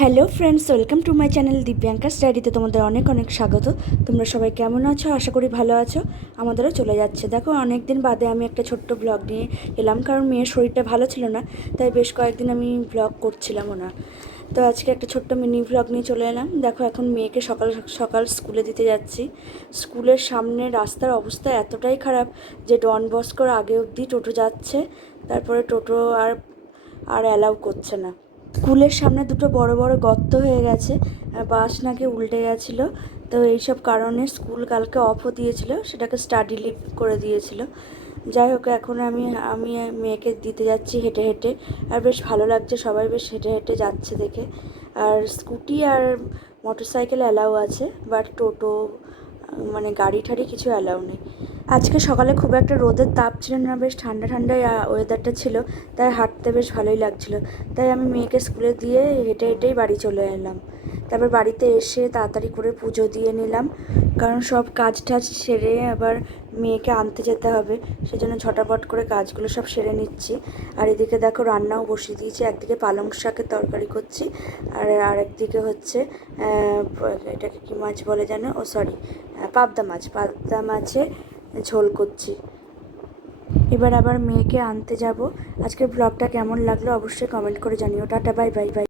Hello friends welcome to my channel Divyanka স্টাডিতে তোমাদের অনেক অনেক স্বাগত। তোমরা সবাই কেমন আছো? আশা করি ভালো আছো। আমাদেরও চলে যাচ্ছে। দেখো অনেক দিন বাদে আমি একটা ছোট্ট ব্লগ নিয়ে এলাম, কারণ মেয়ের শরীরটা ভালো ছিল না, তাই বেশ কয়েকদিন আমি ব্লগ করছিলামও না তো আজকে একটা ছোট্ট মিনি ব্লগ নিয়ে চলে এলাম। দেখো, এখন মেয়েকে সকাল সকাল স্কুলে দিতে যাচ্ছি। স্কুলের সামনে রাস্তার অবস্থা এতটাই খারাপ যে ডন বস্কর আগে অবধি টোটো যাচ্ছে, তারপরে টোটো আর আর অ্যালাউ করছে না। স্কুলের সামনে দুটো বড় বড় গর্ত হয়ে গেছে আর বাস নাকি উল্টে গেছিল। তো এইসব কারণে স্কুল কালকে অফও দিয়েছিল, সেটাকে স্টাডি লিভ করে দিয়েছিল। যাই হোক, এখন আমি আমি মেয়েকে দিতে যাচ্ছি হেঁটে হেঁটে। আর বেশ ভালো লাগছে, সবাই বেশ হেঁটে হেঁটে যাচ্ছে দেখে। আর স্কুটি আর মোটর সাইকেল অ্যালাউ আছে বাট টোটো মানে গাড়ি ঠাড়ি কিছু অ্যালাউ নেই। আজকে সকালে খুব একটা রোদের তাপ ছিল না, বেশ ঠান্ডা ঠান্ডাই ওয়েদারটা ছিল, তাই হাঁটতে বেশ ভালোই লাগছিল। তাই আমি মেয়েকে স্কুলে দিয়ে হেঁটে হেঁটেই বাড়ি চলে এলাম। তারপর বাড়িতে এসে তাড়াতাড়ি করে পুজো দিয়ে নিলাম, কারণ সব কাজ টাজ সেরে আবার মেয়েকে আনতে যেতে হবে, সেজন্য ঝটাপট করে কাজগুলো সব সেরে নিচ্ছি। আর এদিকে দেখো রান্নাও বসিয়ে দিয়েছি, একদিকে পালং শাকের তরকারি করছি, আর আরেকদিকে হচ্ছে এটাকে কি মাছ বলে জানো? ও সরি পাবদা মাছ, পাবদা মাছের ঝোল করছি। এবার আবার মেয়েকে আনতে যাব। আজকের ব্লগটা কেমন লাগল অবশ্যই কমেন্ট করে জানিও। Tata bye bye bye